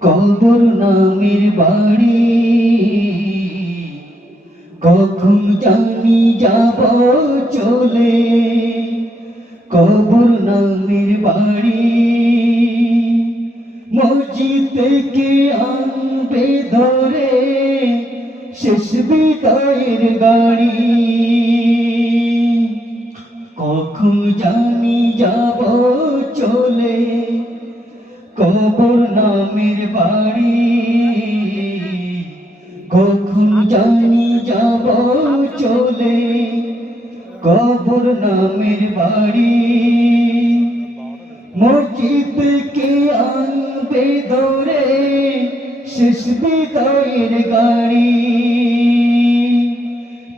কবর নামের বাড়ি। কখন জানি যাব চলে। কবর নামের বাড়ি। মসজিদ থেকে আনবে ধরে? শেষ বিদায়ের গাড়ি। কখন জানি যাব চলে। কবর নামের বাড়ি। কখন জানি যাব চলে কবর নামের বাড়ি। মসজিদ কে আনবে ধরে শেষ বিদায়ের গাড়ি।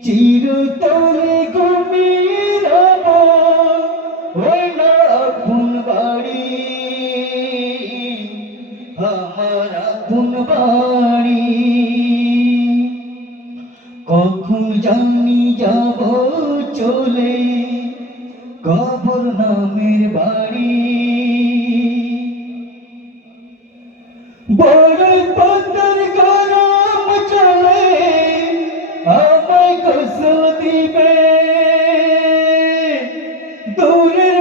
চিরতরে ঘুমিয়ে আপন বাড়ি কখন জানি যাব চলে কবর নামের বাড়ি। বড় পতর গরম চলে, আমায় গোসল দিবে। দূরের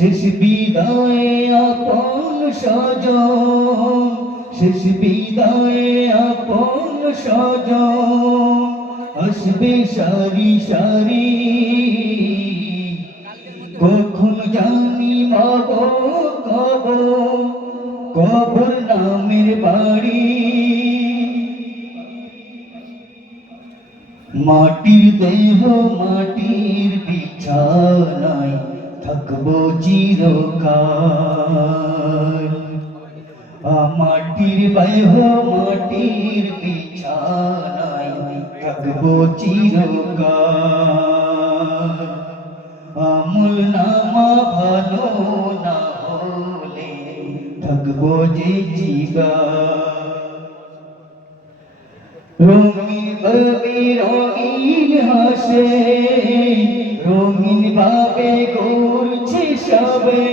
শেষ বিদায় আপন সজন শেষ বিদায় আপন সজন আসবে সারি সারি। কখন জানি মাব কব কবর নামের বাড়ি। মাটির দেহ, মাটির বিছানায় থাকব চিরকাল। মাটির দেহ মাটির বিছানায় থাকব চিরকাল। আমল নামা ভালো না হলে থাকব যে জীবা রঙিন রঙিন হাসে রঙিন ভাবে করছে সবে,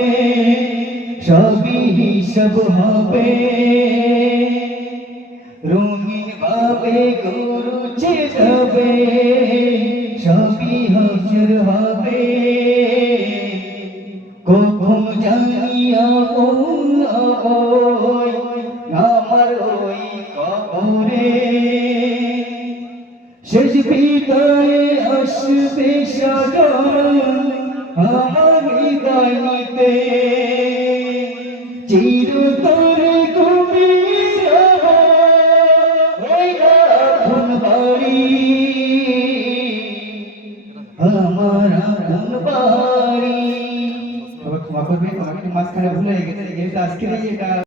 সবই হিসব হবে। রঙিন ভাবে করছে সবে, সবই হাসর হবে। কখন জানি আপন আবয় আমার ওই কবরে। শেষ বিদায়ে আসবে মাঝখানে ভুলে গেছে যেহেতু আজকে এটা